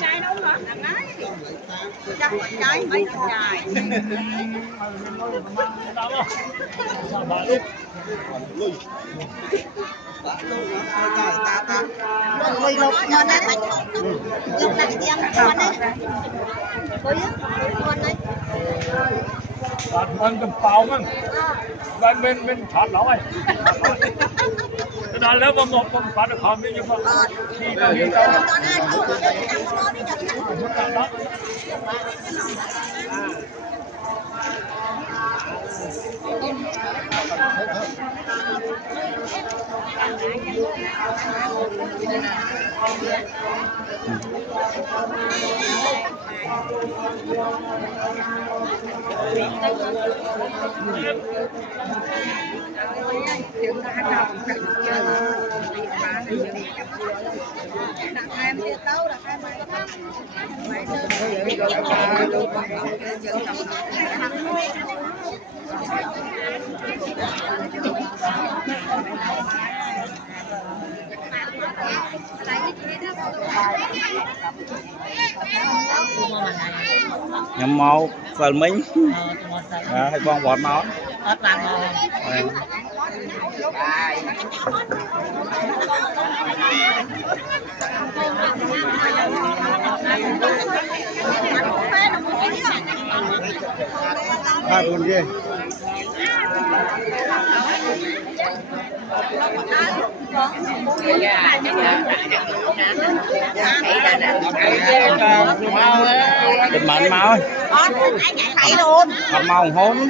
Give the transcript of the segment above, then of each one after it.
trai đâu hả? Chắc con trai mấy con trai. Lùi lục cho nó bánh lúc nãy tiếng con đấy. Bối con đấy. Bạn cầm pháo mà. Bạn bên thoát nó này. Đó là một phát được không nhưng mà khi nào đi đâu em đi tấu là hai mấy nhầm màu phần mình hay con bọt máu hai con kia thịt mặn máu thấy luôn mặt màu hôn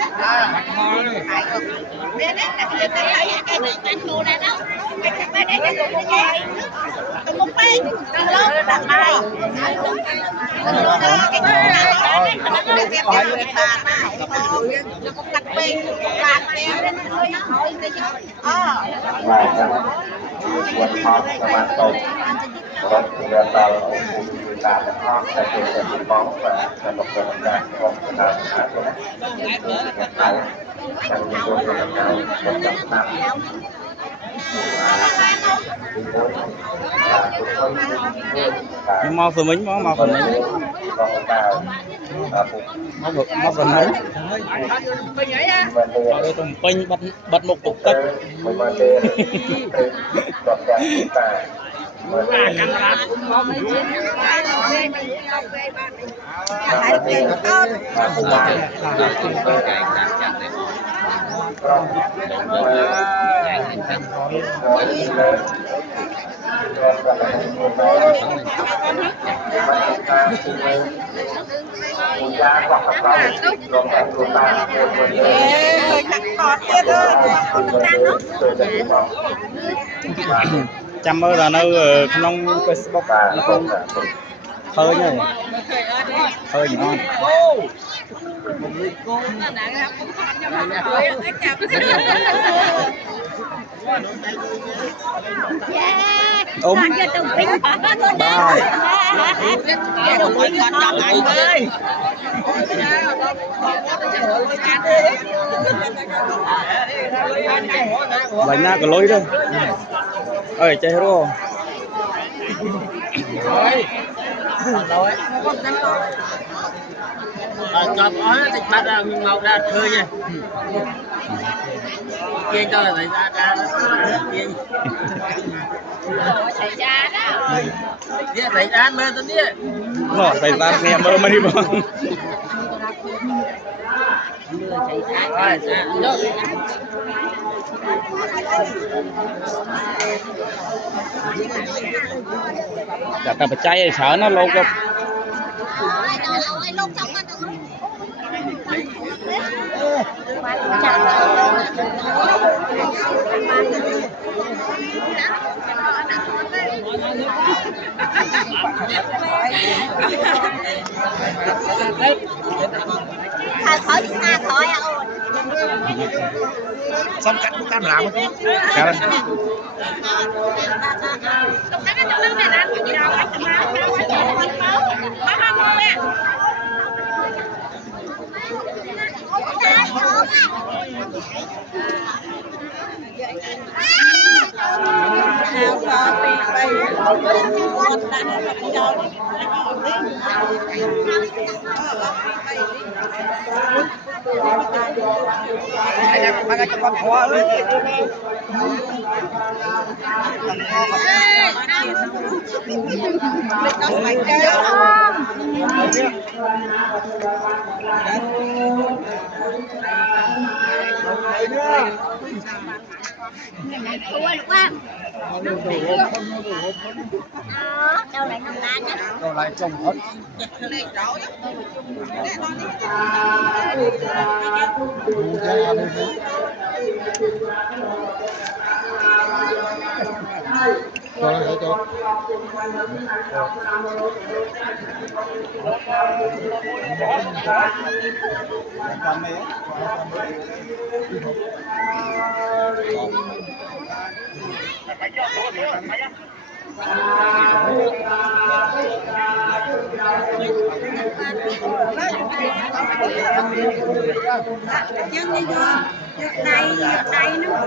Vâng, thì là tàu người ta đã có tại vì là bị bóng và một người làm ra không thể nào hạ xuống hiện tại trong những quân của làm nào trong năm năm nhưng màu phần mình màu phần mình còn tàu màu phần mình ở trong pin bật một cục tích chăm ơi là nơi không Facebook nó không hơi nhỉ hơi ngon ôm bánh na cái lối đó ơi chơi hero cho có thịt ba ra màu ra khơi nha kia cho lại ra kia xảy ra đó kia xảy ra mơ tôi biết nó xảy ra nghe mơ mà đi bằng đã tập cháy sợ nó lâu không khỏi khỏi xong cắt cũng cắt làm không cắt lên nào có bị bay một đàn hợp nhau đi Pakai cepat kuah lu. đâu lại nông lan á Rồi lại trồng hết. Rồi hết rồi. nhưng như đây nó